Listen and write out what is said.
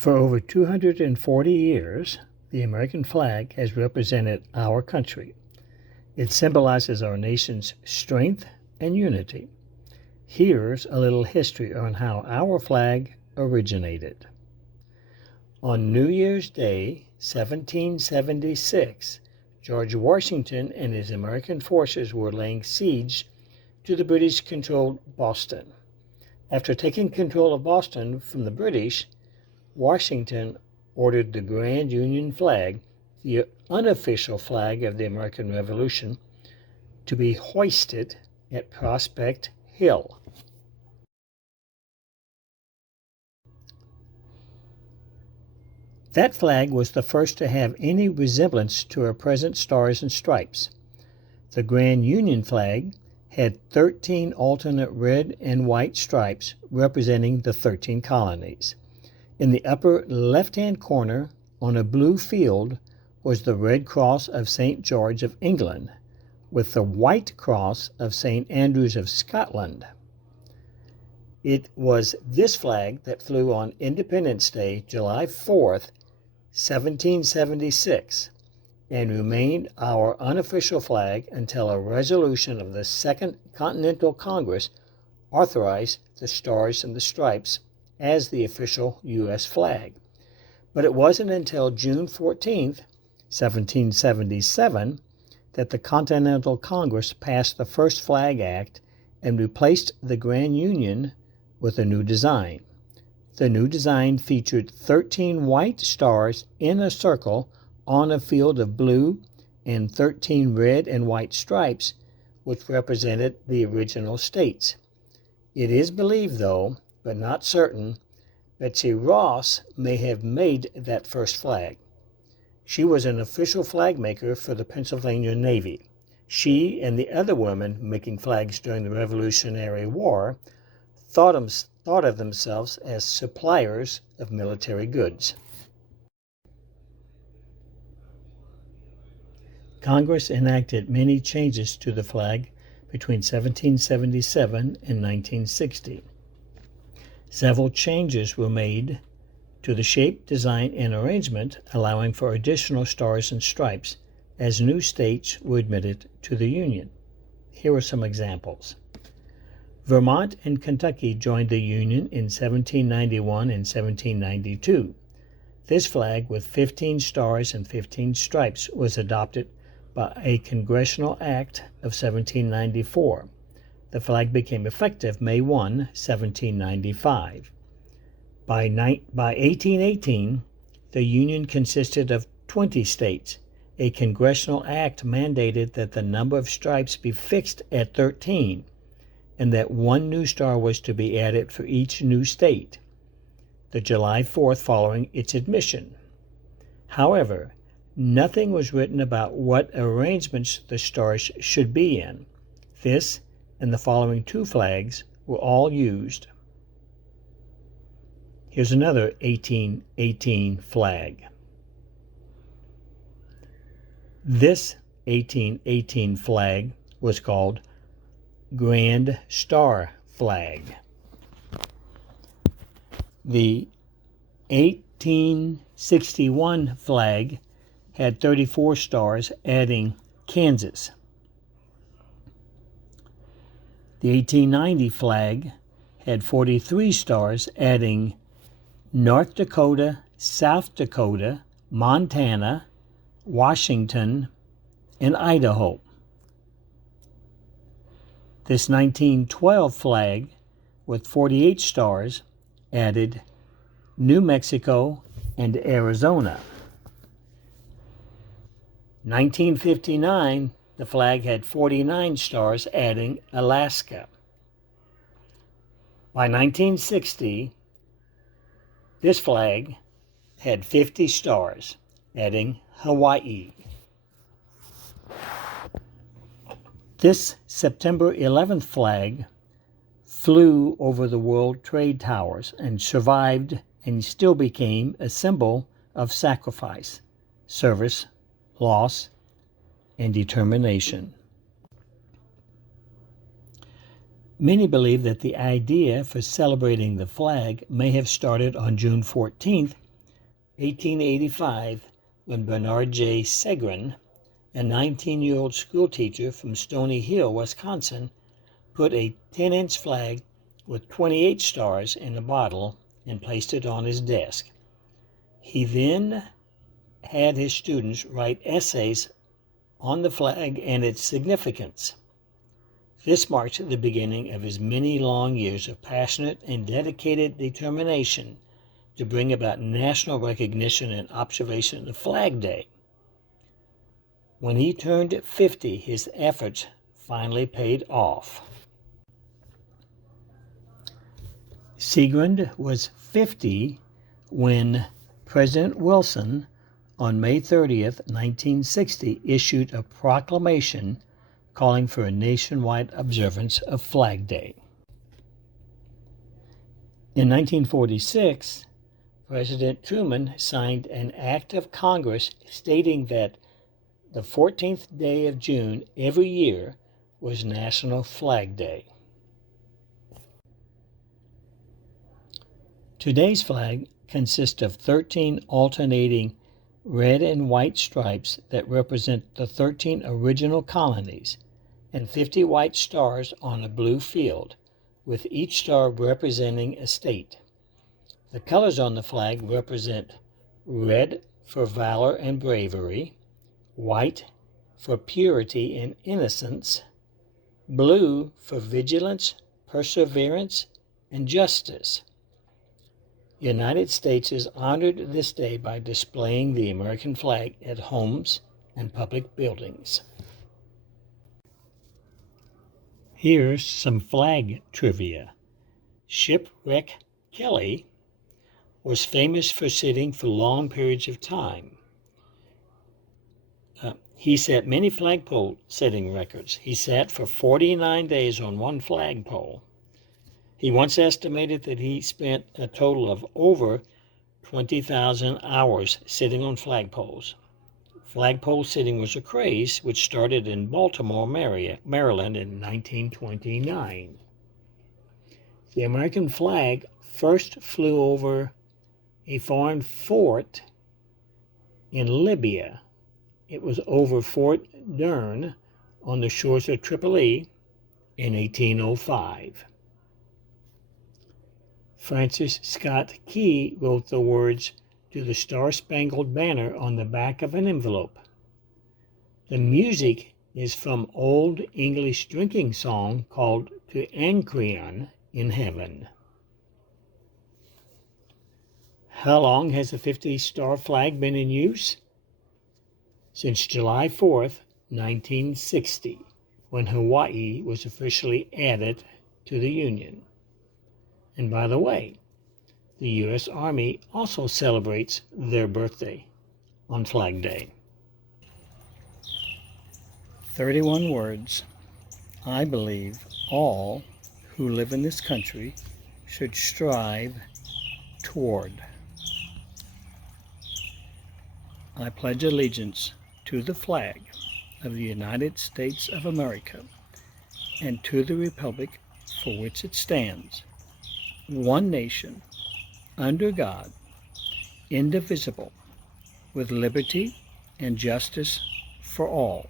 For over 240 years, the American flag has represented our country. It symbolizes our nation's strength and unity. Here's a little history on how our flag originated. On New Year's Day, 1776, George Washington and his American forces were laying siege to the British-controlled Boston. After taking control of Boston from the British, Washington ordered the Grand Union flag, the unofficial flag of the American Revolution, to be hoisted at Prospect Hill. That flag was the first to have any resemblance to our present stars and stripes. The Grand Union flag had 13 alternate red and white stripes representing the 13 colonies. In the upper left-hand corner, on a blue field, was the Red Cross of St. George of England, with the White Cross of St. Andrews of Scotland. It was this flag that flew on Independence Day, July 4th, 1776, and remained our unofficial flag until a resolution of the Second Continental Congress authorized the Stars and the Stripes as the official U.S. flag. But it wasn't until June 14th, 1777, that the Continental Congress passed the first Flag Act and replaced the Grand Union with a new design. The new design featured 13 white stars in a circle on a field of blue and 13 red and white stripes, which represented the original states. It is believed, though, but not certain, Betsy Ross may have made that first flag. She was an official flag maker for the Pennsylvania Navy. She and the other women making flags during the Revolutionary War thought of themselves as suppliers of military goods. Congress enacted many changes to the flag between 1777 and 1960. Several changes were made to the shape, design, and arrangement, allowing for additional stars and stripes as new states were admitted to the Union. Here are some examples. Vermont and Kentucky joined the Union in 1791 and 1792. This flag with 15 stars and 15 stripes was adopted by a Congressional Act of 1794. The flag became effective May 1, 1795. By 1818, the Union consisted of 20 states. A Congressional Act mandated that the number of stripes be fixed at 13, and that one new star was to be added for each new state, the July 4th following its admission. However, nothing was written about what arrangements the stars should be in. This and the following two flags were all used. Here's another 1818 flag. This 1818 flag was called Grand Star Flag. The 1861 flag had 34 stars, adding Kansas. The 1890 flag had 43 stars, adding North Dakota, South Dakota, Montana, Washington, and Idaho. This 1912 flag with 48 stars added New Mexico and Arizona. 1959, the flag had 49 stars, adding Alaska. By 1960, this flag had 50 stars, adding Hawaii. This September 11th flag flew over the World Trade Towers and survived and still became a symbol of sacrifice, service, loss, and determination. Many believe that the idea for celebrating the flag may have started on June 14th 1885, when Bernard J. Segrin, a 19-year-old schoolteacher from Stony Hill, Wisconsin, put a 10-inch flag with 28 stars in a bottle and placed it on his desk. He then had his students write essays on the flag and its significance. This marked the beginning of his many long years of passionate and dedicated determination to bring about national recognition and observation of Flag Day. When he turned 50, his efforts finally paid off. Segrin was 50 when President Wilson, on May 30th, 1960, issued a proclamation calling for a nationwide observance of Flag Day. In 1946, President Truman signed an act of Congress stating that the 14th day of June every year was National Flag Day. Today's flag consists of 13 alternating red and white stripes that represent the 13 original colonies, and 50 white stars on a blue field, with each star representing a state. The colors on the flag represent red for valor and bravery, white for purity and innocence, blue for vigilance, perseverance, and justice. The United States is honored this day by displaying the American flag at homes and public buildings. Here's some flag trivia. Shipwreck Kelly was famous for sitting for long periods of time. He set many flagpole sitting records. He sat for 49 days on one flagpole. He once estimated that he spent a total of over 20,000 hours sitting on flagpoles. Flagpole sitting was a craze which started in Baltimore, Maryland in 1929. The American flag first flew over a foreign fort in Libya. It was over Fort Dern on the shores of Tripoli in 1805. Francis Scott Key wrote the words to the Star-Spangled Banner on the back of an envelope. The music is from Old English drinking song called To Anacreon in Heaven. How long has the 50-star flag been in use? Since July 4th, 1960, when Hawaii was officially added to the Union. And by the way, the U.S. Army also celebrates their birthday on Flag Day. 31 words. I believe all who live in this country should strive toward. I pledge allegiance to the flag of the United States of America and to the republic for which it stands, one nation, under God, indivisible, with liberty and justice for all.